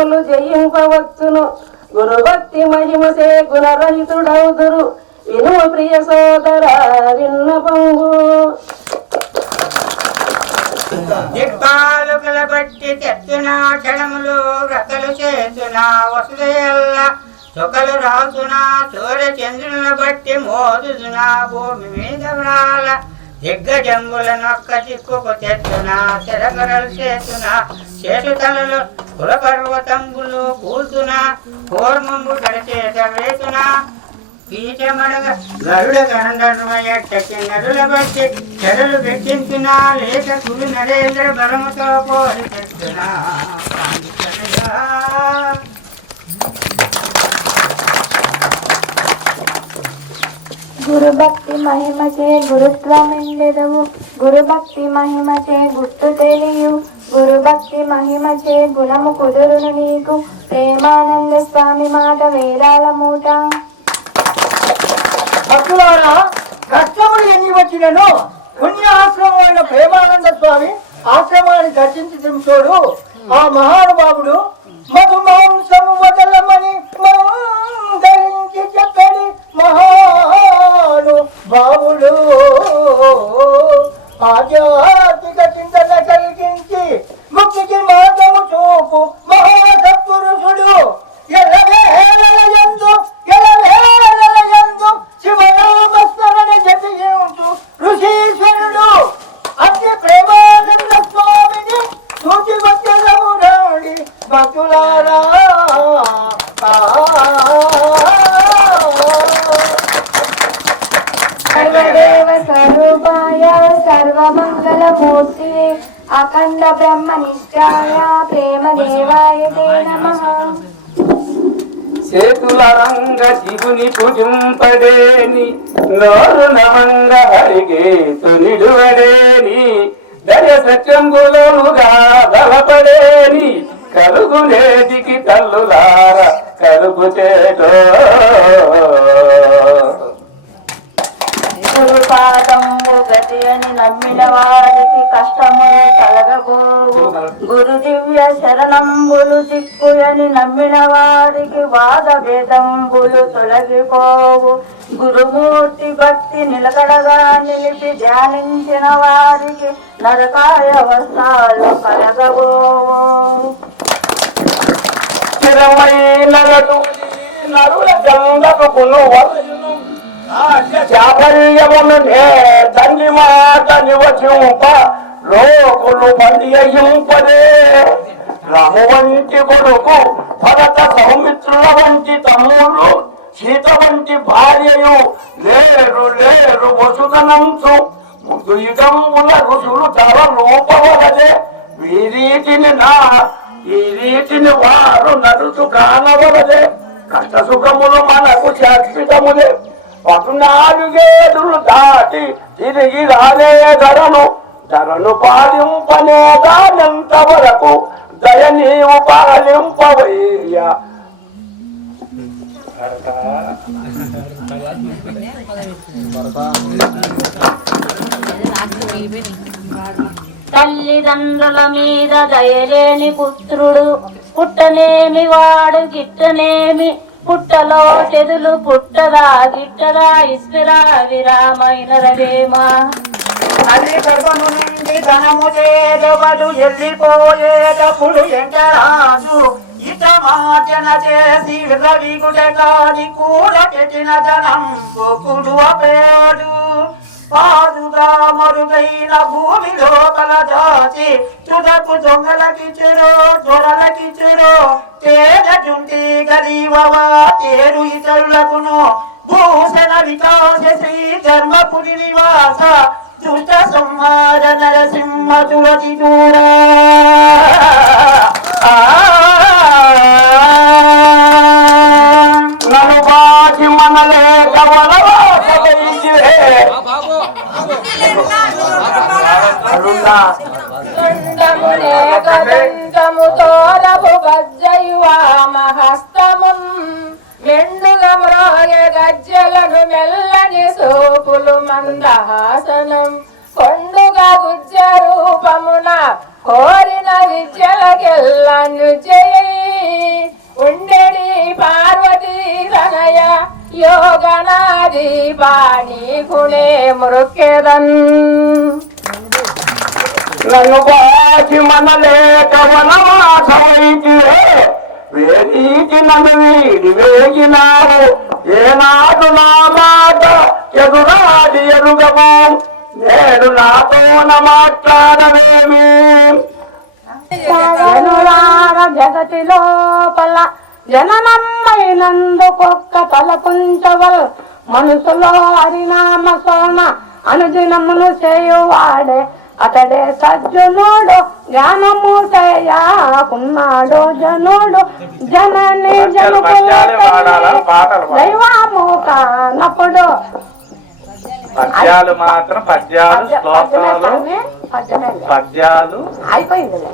పాపములు జయింపవచ్చును. గురుభక్తి మహిమసే గుణరహితుడౌదురు విను ప్రియ సోదర విన్నపంగు. దిక్పాలుకల బట్టి తెచ్చునా క్షణములు రకలు చేసిన వసుదయల్ల సుఖలు రాసునా సూర్య చంద్రుల బట్టి మోదున భూమి మీద వ్రాల. దిగ్గజంబుల నొక్క చిక్కుకు తెచ్చునా చిరకరలు చేతునా చేసు తలలు కుల పర్వతంబులు కూతున కూర్మంబు గడిచేత వేతునా. పీచమడగ గరుడ గంధర్వయట్టకి నరుల బట్టి చెరలు పెట్టించిన లేక కులు నరేంద్ర బలముతో పోలి తెచ్చునా గురు భక్తి మహిమచే గురుత్వమెండెదవు. గురు భక్తి మహిమచే గుర్తు తెలియు. గురు భక్తి మహిమచే గుణము కుదురును నీకు. ప్రేమానంద స్వామి మాట వేదాల మూట. భక్తులారా కష్టములు ఎన్ని వచ్చినను? పుణ్య ప్రేమ నమః. చేతుల రంగ శివుని పూజింపడేని నోరు నమంగ హరికి తొనిడువడేని దయ సత్యంబులోనుగా బలపడేని కలుగునేటికి తల్లులార కలుగు చేటో. గురుపాదము గతి అని నమ్మిన వారికి కష్టము కలగబో. గురు దివ్య శరణంబులు దిక్కు అని నమ్మిన వారికి వాద భేదంబులు తొలగిపోవు. గురుమూర్తి భక్తి నిలకడగా నిలిపి ధ్యానించిన వారికి నరకాయ వస్తాలు కలగబోవు స్థిరమైన నరుల జంగకు చాపల్యమును నే తండ్రి మాట నివసింప లోకులు బంధింపదే రము వంటి కొడుకు భరత సౌమిత్రుల వంటి తమ్ముడు సీత వంటి భార్యయు లేరు లేరు వసుదనంచు ముందు యుగముల ఋషులు తల రూపవలదే వీరీటిని నా ఈ రీతిని వారు నడుచు కానవలదే. కష్ట సుఖములు మనకు శాశ్వతములే. పద్నాలుగేదులు దాటి తిరిగి రాలే ధరను ధరను పాలింపనేదానంత వరకు దయ నీవు పాలింపవయ్యా. తల్లిదండ్రుల మీద దయలేని పుత్రుడు పుట్టనేమి వాడు గిట్టనేమి పుట్టలో చెదులు పుట్టదా గిట్టదా ఇస్పిరా విరామైన రవేమా తల్లి గర్భము నుండి ధనము చేదవడు వెళ్ళిపోయేటప్పుడు ఎంటరాజు ఇత మాటన చేసి రవిగుడ కాని కూడ పెట్టిన ధనం కుడు అపేడు. పాదుగా మరుగైన భూమి లోపల దాచి తుదకు దొంగలకిచ్చెరో దొరలకిచ్చెరో తేజ జుంటి గలీవవా తేరు ఇతరులకును భూషణ వికాస శ్రీ ధర్మపురి నివాస దుష్ట సంహార నరసింహ తులసి దూరా అరుణా దండము లేక దండము గజ్జలను మెల్లని సోపులు మందహాసనం. కొండుగా గుజ్జ రూపమున కోరిన విద్యలకెల్లను చేయి. ఉండేడి పార్వతీ తనయ యోగనాది పాణి కుణే మృక్కెదన్ నన్ను మన లేక వనవాసమైతి వేదీకి నన్ను వీడి వేగినారు ఏనాడు నా మాట ఎదురాది ఎరుగము నేను నాతోన మాట్లాడవేమి జగతి లోపల జననమ్మైనందుకొక్క తలపుంచవల్ మనసులో హరినామ సోమ అనుదినమును చేయువాడే అతడే సజ్జనుడు జ్ఞానము తయాకున్నాడు. జనుడు జనని? దైవము కానప్పుడు. పద్యాలు మాత్రం పద్యాలు శ్లోకాలు పద్యాలు. అయిపోయిందిలే.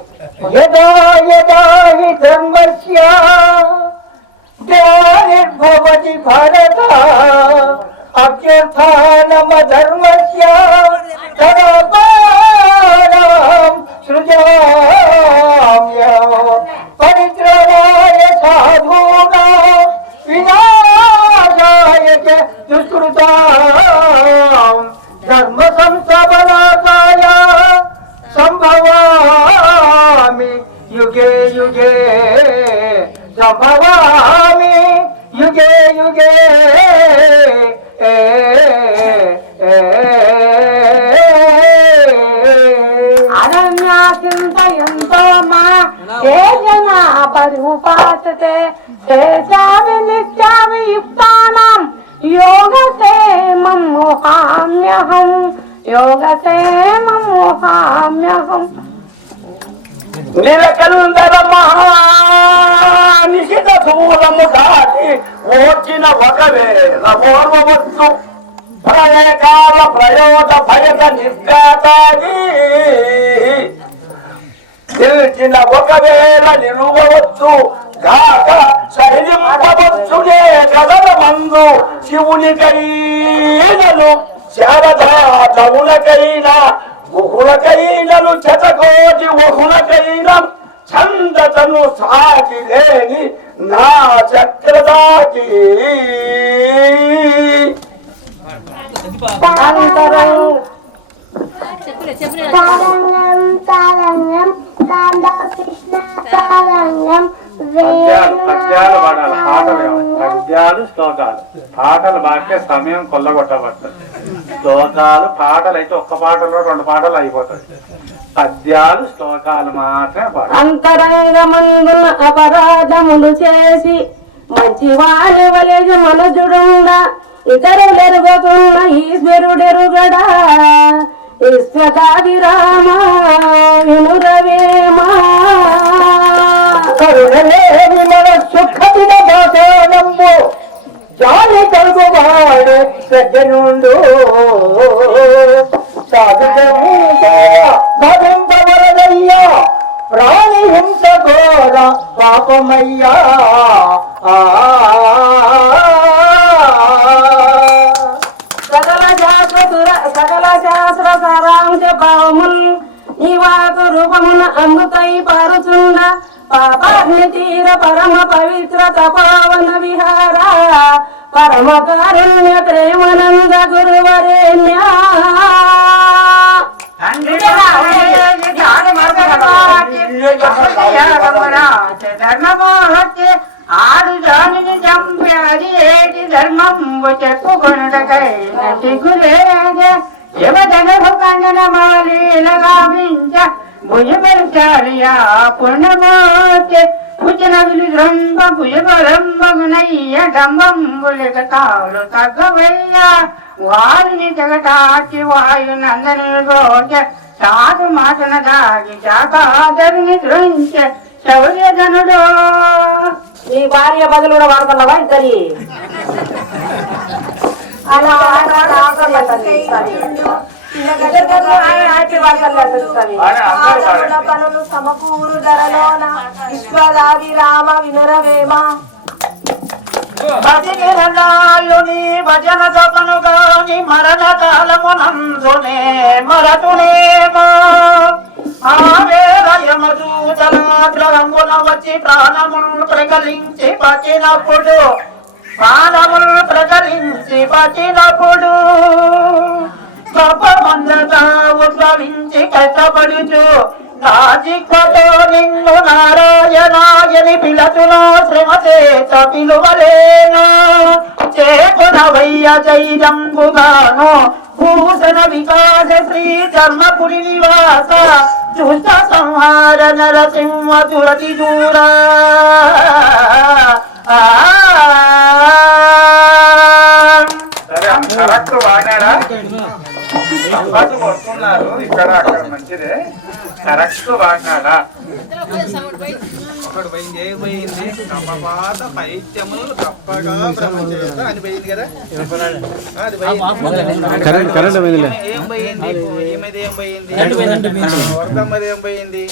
యదా యదా ధర్మస్య గ్లానిర్భవతి భారత. అభ్యర్థానమ మోహామ్యహం యోగసేమం మోహామ్యహం నిలకందర మహానిషిత దూరము దాటి ఓర్చిన ఒకవేళ ఓర్వవచ్చు ప్రయకాల ప్రయోగ భయత నిర్గాతాది. నిలిచిన ఒకవేళ నిలువవచ్చు గాక సహింపవచ్చునే కదల మందు శివుని కైనను శారదాతములకైనా గుహులకైనను శతకోటి ఒహులకైన చందతను సాటి లేని నా చక్రదాటి పద్యాలు పద్యాలు పాడాలి పాటలు కావాలి పద్యాలు శ్లోకాలు. పాటలు బాగా సమయం కొల్లగొట్టబడుతుంది. శ్లోకాలు పాటలు అయితే ఒక్క పాటలో రెండు పాటలు అయిపోతాయి. పద్యాలు శ్లోకాలు మాత్రమే అంతరంగమందున అపరాధములు చేసి మంచి వాని వలె మనుజుడుండ ఇతరులెరుగకున్న ఈశ్వరుడెరుగడా వినురవేమా మన భాషానంబు జాలి కలుగువాడు సజ్జనుండు భవింపవరదయ్యా ప్రాణి హింస ఘోర పాపమయ్యా. డంబంబులిక తాలు తగ్గవయ్యా వారిని జగటాచి వాయు నందని గోచ సాధు మాటన దాగి శాకాదరిని దృంచ శౌర్యధనుడు నీ భార్య బదులు కూడా వాడుతున్నావా ఇద్దరి అలా పనులు సమకూరు ధరలోన విశ్వదాది రామ వినురవేమ. బతికినాళ్ళు నీ భజన తపను గాని మరణ కాలమునందునే మరతునేమో. ఆవేరయమదూతలాగ్రహమున వచ్చి ప్రాణములు ప్రకలించి పట్టినప్పుడు ప్రాణములు ప్రకలించి పట్టినప్పుడు గొప్పమందగా ఉద్భవించి కష్టపడుచు నాజిక్కతో నిన్ను నారాయణాయని పిలతులో శ్రమ చేత పిలువలేను. చేకునవయ్య చైదంబుగాను భూషణ వికాస శ్రీ ధర్మపురి నివాస. దుష్ట సంహార నరసింహ దురతి దూరా. సరే కరెక్ట్ వాడారా సంపాటు కొడుతున్నారు ఇక్కడ అక్కడ మంచిదే. కరెక్ట్ వాడినాడా ఒకడు పోయింది ఏం పోయింది? కమ్మపాత పైత్యములు తప్పగా బ్రహ్మచేత అని పోయింది కదా. అది పోయింది. ఏం పోయింది? ఈమెది ఏం పోయింది? వర్ధమ్మది ఏం పోయింది?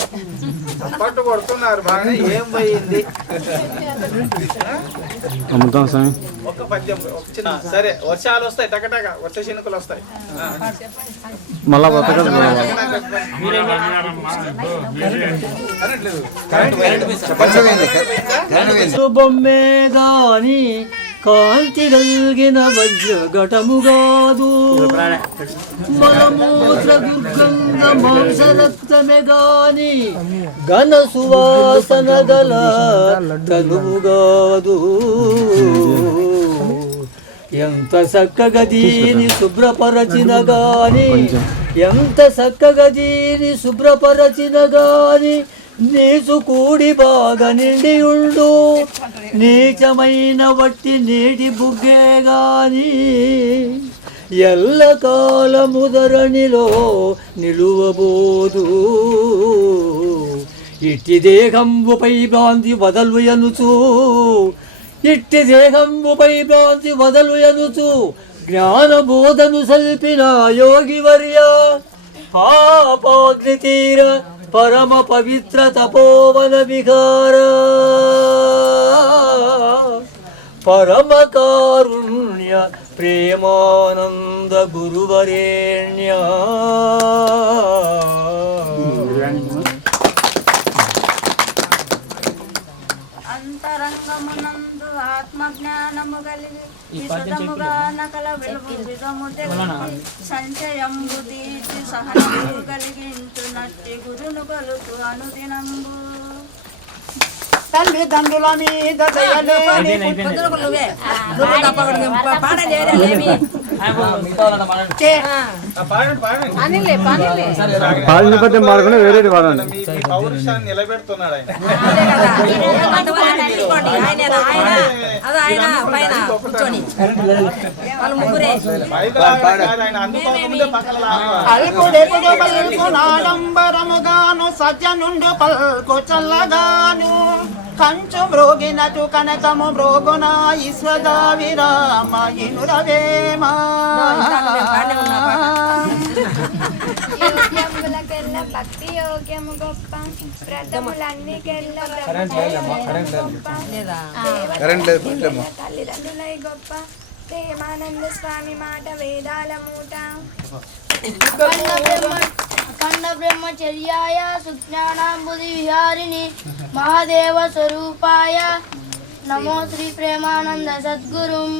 పట్టు కొడుతున్నారు బాగానే. ఏం పోయింది? అమ్ముతాం స్వామి ఒక పద్యం ఒక చిన్న సరే వర్షాలు వస్తాయి టకటక వర్ష చినుకులు వస్తాయి. మళ్ళా బతకదు కరెంట్ గాని కాంతి కలిగిన వజ్ర ఘటముగాదు మలమూత్ర దుర్గంధ మాంస రక్తమే గాని ఘన సువాసన గల తనువుగాదు ఎంత చక్కగా దీని శుభ్రపరచిన గాని ఎంత చక్కగా దీని శుభ్రపరచిన గాని నీచు కూడి బాగా నిండి ఉండు నీచమైన వట్టి నీటి బుగ్గే గాని ఎల్లకాలము ధరణిలో నిలువబోదు. ఇట్టి దేహంబుపై భ్రాంతి వదలు ఎనుచు ఇట్టి దేహంబుపై భ్రాంతి వదలు ఎనుచు జ్ఞానబోధను సల్పిన యోగివర్య. పాపోగ్ని తీర పరమ పవిత్ర తపోవన విహార. పరమ కారుణ్య ప్రేమానంద గురువరేణ్య. అంతరంగమునందు ఆత్మజ్ఞానము కలిగి విశదముగా నకల వెలుగు విధము తెలిసి సంచయంబు తీర్చి సహనము కలిగించు నట్టి గురును కలుపు అనుదినంబు. తల్లిదండ్రుల మీద పాడండి పాడండి పాడిన పద్యం పాడకుండా వేరేది పాడండి. పౌరుషాన్ని నిలబెడుతున్నాడు ఆయన. సజ్జనుండు పల్కు చల్లగాను. మ్రోగినటు కనకము మ్రోగున ఈశ్వద విరామ ఇనురవేమా భక్తి యోగ్యము గొప్ప తల్లిదండ్రులై గొప్ప ప్రేమానంద స్వామి మాట వేదాల మూట. ఖండ బ్రహ్మచర్యాయ సుజ్ఞానాంబుది విహారిణి మహాదేవ స్వరూపాయ నమో శ్రీ ప్రేమానంద సద్గురుం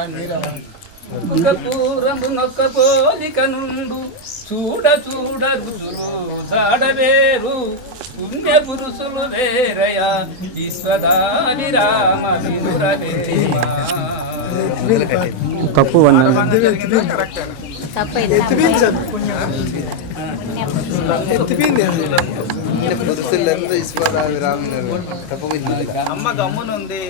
హితాయ ప్రేమ పూరమునొక్క పోలిక నుండు చూడ చూడ రుచులు జాడవేరు పుణ్య పురుషులు వేరయ విశ్వదాని రామ తప్పు అమ్మ గమ్మునుంది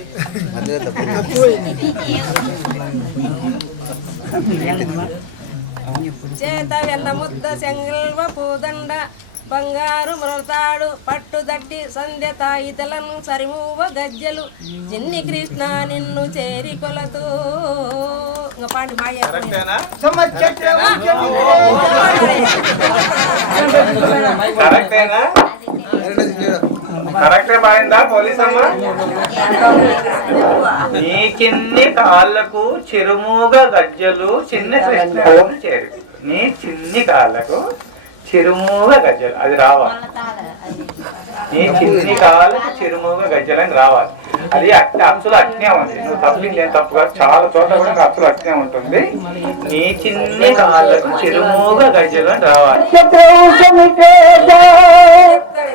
చేత వెల్ల ముద్ద చెంగల్వ పూదండ బంగారు మృతాడు పట్టుదట్టి సంధ్య తాయితలను సరిమూవ గజ్జలు. చిన్ని కృష్ణ నిన్ను చేరి కొలతూ. పాండి మాయ కరెక్టేనా? మైక్ కరెక్టేనా? కరెక్టే పాడిందా పోలీస్ అమ్మా? నీ కింది కాళ్ళకు చిరుమూగ గజ్జలు చిన్న కృష్ణుడు చేరు. నీ చిన్ని కాళ్ళకు చిరుమూగ గజ్జలు. అది రావాలి. నీ చిన్ని కాళ్ళకు చిరుమూగ గజ్జలు అని రావాలి. అది అట్నే అచ్చులు అట్నే ఉంది. నువ్వు తప్పింది తప్పు కాదు. చాలా చోట్ల కూడా అచ్చులు అట్నే ఉంటుంది. నీ చిన్ని కాళ్ళకు చిరుమూగ గజ్జలు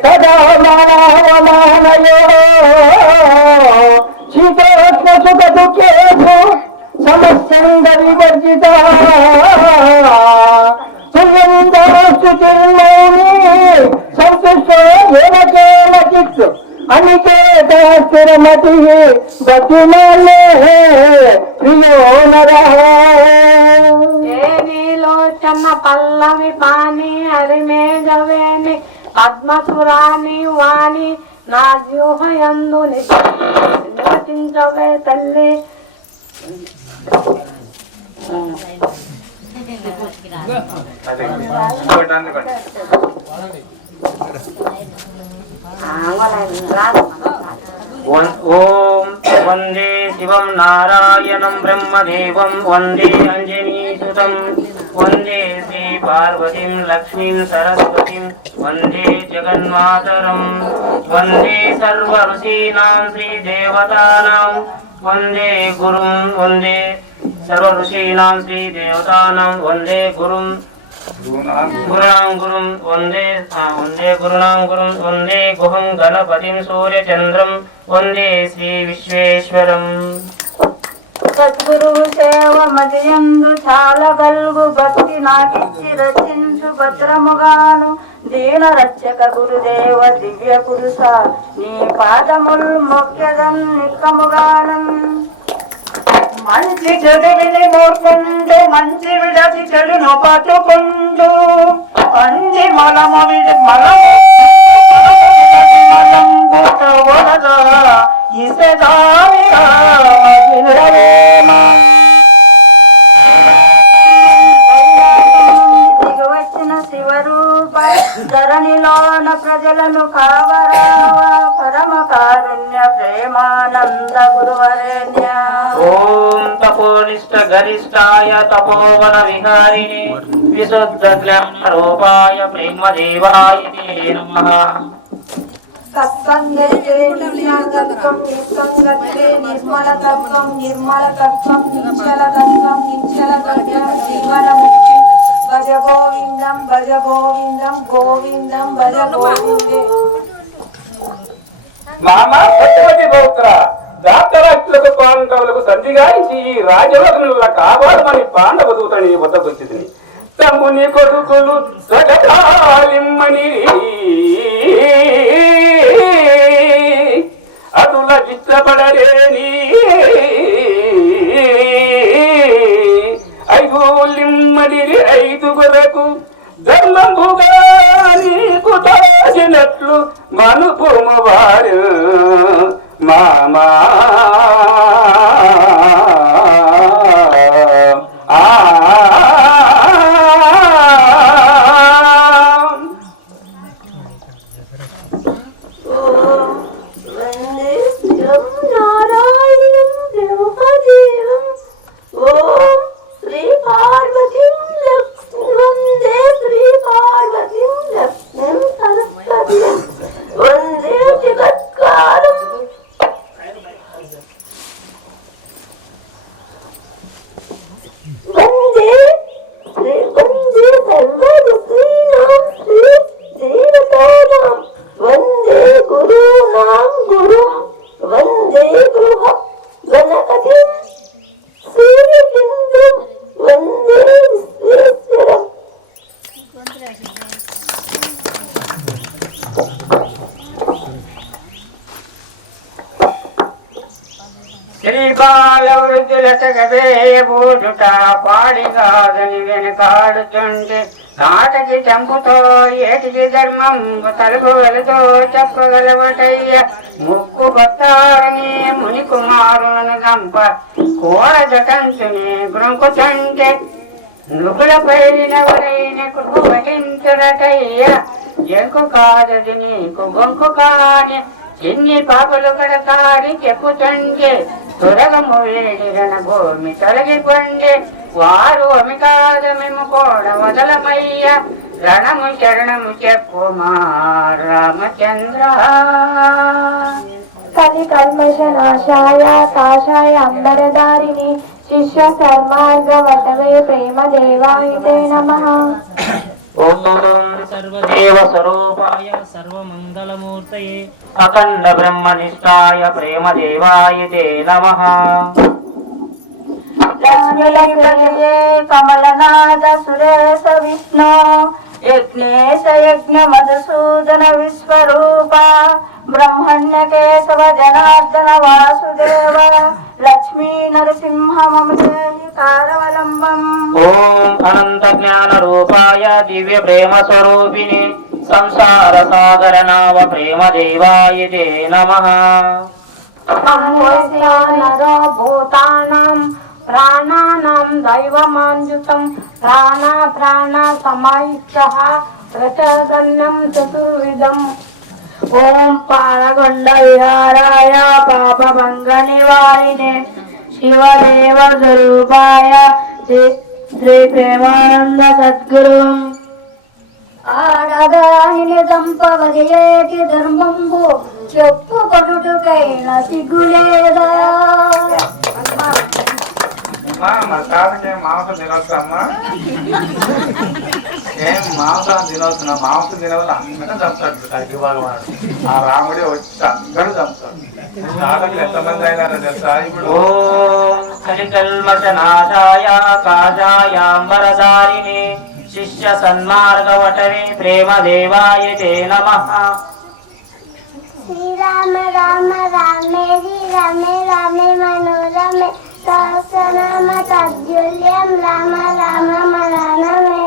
అని రావాలి శీతోష్ణ సుఖ దుఃఖేషు సమస్తంగ వివర్జిత సుగంధోస్తు చిన్మౌని సంతుష్టో ఏన కేనచిత్ అనికేత స్థిరమతి గతిమాలే ప్రియో నరః పల్లవి పాని హరిమేఘవేణి పద్మసురాణి వాణి నా వ్యూహయందు నివసించవే తల్లి. ఓం వందే శివం నారాయణం బ్రహ్మదేవం వందే అంజనీసుతం వందే శ్రీ పార్వతీం లక్ష్మీం సరస్వతీం వందే జగన్మాతరం. వందే సర్వ ఋషీనాం శ్రీ వందే గురుం వందే సర్వ ఋషీనాం శ్రీ వందే గురుం గురుణాం గురుం వందే వందే గురుణాం గురుం వందే గుహం గణపతిం సూర్యచంద్రం. వందే శ్రీ విశ్వేశ్వరం. సద్గురువు సేవ మదియందు చాలా గల్గు భక్తి నాకిచ్చి రచించు భద్రముగాను దీన రక్షక గురుదేవ దివ్య పురుష నీ పాదముల్ మొక్కెదం నిక్కముగానం. మంచి చెడు విని మంచి విడచి చెడును పట్టుకుంటూ మంచి మలము విడి మలము దిగవచ్చిన ధరణిలోన ప్రజలను కావరావ పరమ కారుణ్య ప్రేమానంద గురువరేణ్య. ఓం తపోనిష్ట గరిష్టాయ తపోవన విహారిణి విశుద్ధ జ్ఞాన రూపాయ ప్రేమదేవాయ తే నమః. తత్వం నిర్మల తత్వం నిర్మల తత్వం నిశ్చల తత్వం నిశ్చల తత్వం జీవనముక్తి. భజ గోవిందం భజ గోవిందం గోవిందం భజ గోవిందే మామ సత్యవతి గోత్ర దాతరాక్షులకు పాండవులకు సంధిగాయించి ఈ రాజలోకనుల కాపాడమని పాండవ దూతని వద్దకొచ్చింది తమ్ముని కొడుకులు సగటాలిమ్మని అటుల ఇష్టపడలేని ఐదు లిమ్మని ఐదుగురకు ధర్మముగా నీకు తోచినట్లు మనుపుము వారు. మామా ఆ వందే శ్రీరం నారాయణం దేవదేవం ఓం శ్రీ పార్వతీం లక్ష్మీ వందే శ్రీ పార్వతీం లక్ష్మీం సరస్వతీం వందే జగత్క శ్రీ బాలవృద్ధులటగబేబూడుట పాడిగాదని వెనకాడుచుండి నాటకి చంపుతో ఏటికి ధర్మం తలుపు వెలుతో చెప్పగలవటయ్య. ముక్కు భక్తారని ముని కుమారులను గంప కోర జటంచుని గ్రుంకుతుంటే నుగుల పైనవరైన కృపు వహించురటయ్య ఎంకు కాదది నీకు గొంకు కాని ఎన్ని పాపలు కడతారి చెప్పుతుండే తురగము వేడిరన భూమి తొలగిపోండి. వారు అమి కాదు మేము కూడా వదలమయ్య. రణము శరణము చెప్పు మా రామచంద్ర. కలి కల్మష నాశాయ కాషాయ అంబరదారిని శిష్య సర్మార్గ వటవే ప్రేమ దేవాయితే నమ. దేవ స్వరూపాయ సర్వమంగళమూర్తయే అఖండ బ్రహ్మనిష్టాయ ప్రేమ దేవాయ తే నమః కమలనాథ సురేశ విష్ణు యజ్ఞేశ యజ్ఞ మధుసూదన విశ్వరూప బ్రహ్మణ్య కేశవ జనార్దన వాసుదేవ లక్ష్మీ నరసింహ మమదేవి కారవలంబం ఓం అనంత జ్ఞాన రూపాయ దివ్య ప్రేమ స్వరూపిణి సంసార సాగర నామ. ప్రేమ దేవాయ తే నమః భూతానాం ప్రాణానాం దైవమాంజుతం ప్రాణ ప్రాణ చతుర్విధం. ఓం పాలగొండ విహారాయ పాప భంగ నివారిణే. శివదేవ స్వరూపాయ శ్రీ ప్రేమానంద సద్గురు. ఆడదానిని చంపవదేటి ధర్మంబు చెప్పు కొడుకైన సిగ్గులేదా? మా తాతకి మాంసం తినొచ్చా అమ్మా? ఏం మాంసం తినొచ్చు నా మాంసం తినవల్ల అందరూ చంపుతాడు అగ్గి భగవానుడు ఆ రాముడే వచ్చి అందరూ చంపుతాడు ఓం కలికల్మషనాశాయ కాషాయాంబరధారిణి శిష్య సన్మార్గవటవి ప్రేమ దేవాయ తే నమః. శ్రీరామ రామ రామే శ్రీరామే రామే మనోరమే సహస్రనామ తద్యుల్యం రామ రామ మరణమే.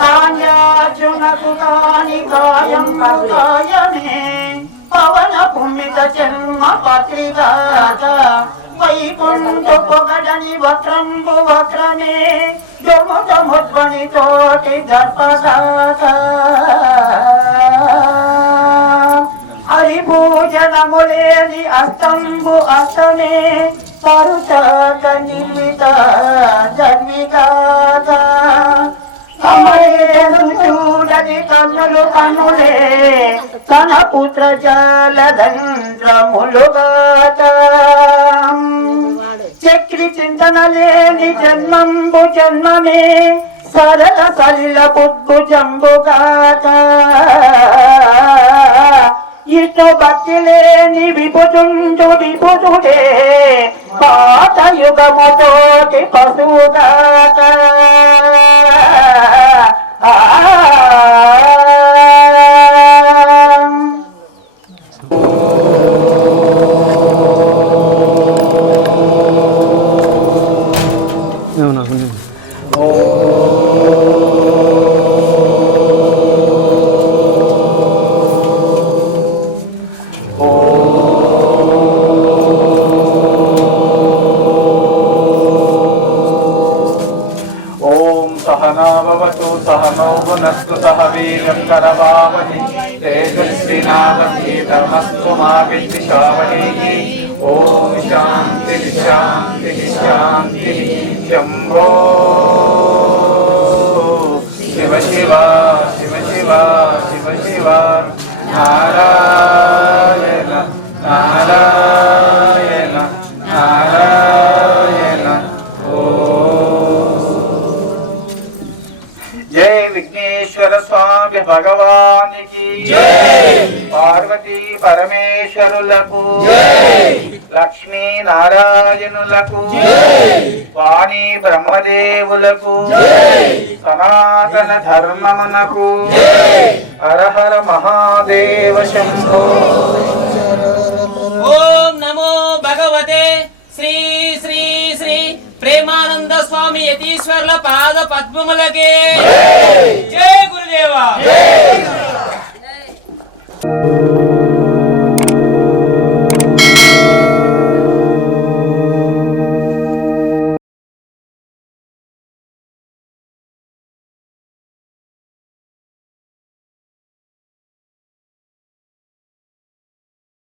కాంజాచునకు కాని కాయం కాయమే. పవన పుమ్మిత జన్మ పత్రికాత వైకుంఠ పొగడని వక్రంబు వక్రమే. జముదముద్వని తోటి దర్పదాత హరి పూజనములేని అస్తంబు అస్తమే పరుతాక నిర్మిత జన్మికాత అమరేను చూడని కన్నులు కన్నులే తన పుత్ర జలదండ్రములుగాత చక్రి చింతన లేని జన్మంబు జన్మమే సరళ సల్ల పుట్టు జంబుగాత ఇటు భక్తి లేని విపుతుండు విపుతుడే పాత యుగముతోటి పశువుగాత ఆ వీర్యం పార్వతీ పరమేశ్వరులకు లక్ష్మీ నారాయణులకు వాణి బ్రహ్మదేవులకు సనాతన ధర్మమునకు హరహర మహాదేవ శంభో. ఓం నమో భగవతే శ్రీ శ్రీ శ్రీ ప్రేమానంద స్వామి యతీశ్వర్ల పాద పద్మములకే. జయ గురుదేవా. Thank you.